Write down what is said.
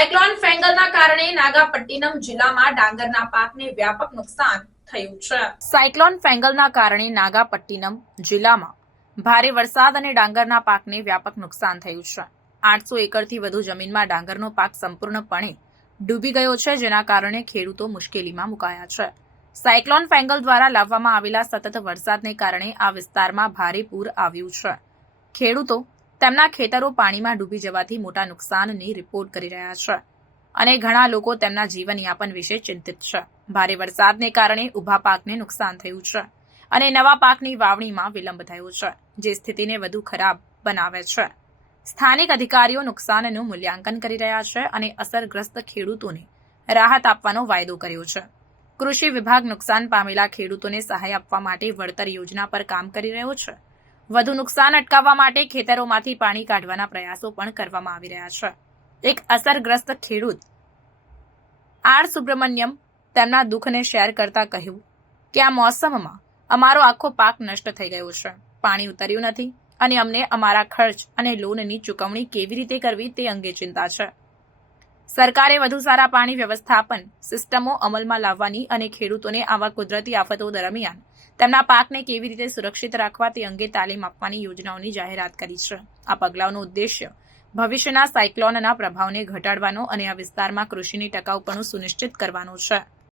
ફેંગલના કારણે નાગાપટ્ટિનમ જિલ્લામાં ડાંગરના પાકને વ્યાપક નુકસાન થયું છે. સાયક્લોન ફેંગલના કારણે નાગાપટ્ટિનમ જિલ્લામાં ભારે વરસાદ અને ડાંગરના પાકને વ્યાપક નુકસાન થયું છે. આઠસો એકરથી વધુ જમીનમાં ડાંગરનો પાક સંપૂર્ણપણે ડૂબી ગયો છે, જેના કારણે ખેડૂતો મુશ્કેલીમાં મુકાયા છે. સાયક્લોન ફેંગલ દ્વારા લાવવામાં આવેલા સતત વરસાદને કારણે આ વિસ્તારમાં ભારે પૂર આવ્યું છે. ખેડૂતો તેમના ખેતરો પાણીમાં ડૂબી જવાથી મોટા નુકસાનની રિપોર્ટ કરી રહ્યા છે. અને ઘણા લોકો તેમના જીવનયાપન વિશે ચિંતિત છે. ભારે વરસાદને કારણે ઊભા પાકને નુકસાન થયું છે અને નવા પાકની વાવણીમાં વિલંબ થયો છે, જે સ્થિતિને વધુ ખરાબ બનાવે છે. સ્થાનિક અધિકારીઓ નુકસાનનું મૂલ્યાંકન કરી રહ્યા છે અને અસરગ્રસ્ત ખેડૂતોને રાહત આપવાનો વાયદો કર્યો છે. કૃષિ વિભાગ નુકસાન પામેલા ખેડૂતોને સહાય આપવા માટે વળતર યોજના પર કામ કરી રહ્યો છે. વધુ નુકસાન અટકાવવા માટે ખેતરોમાંથી પાણી કાઢવાના પ્રયાસો પણ કરવામાં આવી રહ્યા છે. એક અસરગ્રસ્ત ખેડૂત આર સુબ્રમણ્યમ તેમના દુઃખને શેર કરતા કહ્યું કે, આ મોસમમાં અમારો આખો પાક નષ્ટ થઈ ગયો છે. પાણી ઉતર્યું નથી અને અમને અમારા ખર્ચ અને લોનની ચૂકવણી કેવી રીતે કરવી તે અંગે ચિંતા છે. સરકારે વધુ સારા પાણી વ્યવસ્થાપન સિસ્ટમો અમલમાં લાવવાની અને ખેડૂતોને આવા કુદરતી આફતો દરમિયાન તેમના પાકને કેવી રીતે સુરક્ષિત રાખવા તે અંગે તાલીમ આપવાની યોજનાઓની જાહેરાત કરી છે. આ પગલાંનો ઉદ્દેશ્ય ભવિષ્યના સાયક્લોનના પ્રભાવને ઘટાડવાનો અને આ વિસ્તારમાં કૃષિની ટકાઉપણું સુનિશ્ચિત કરવાનો છે.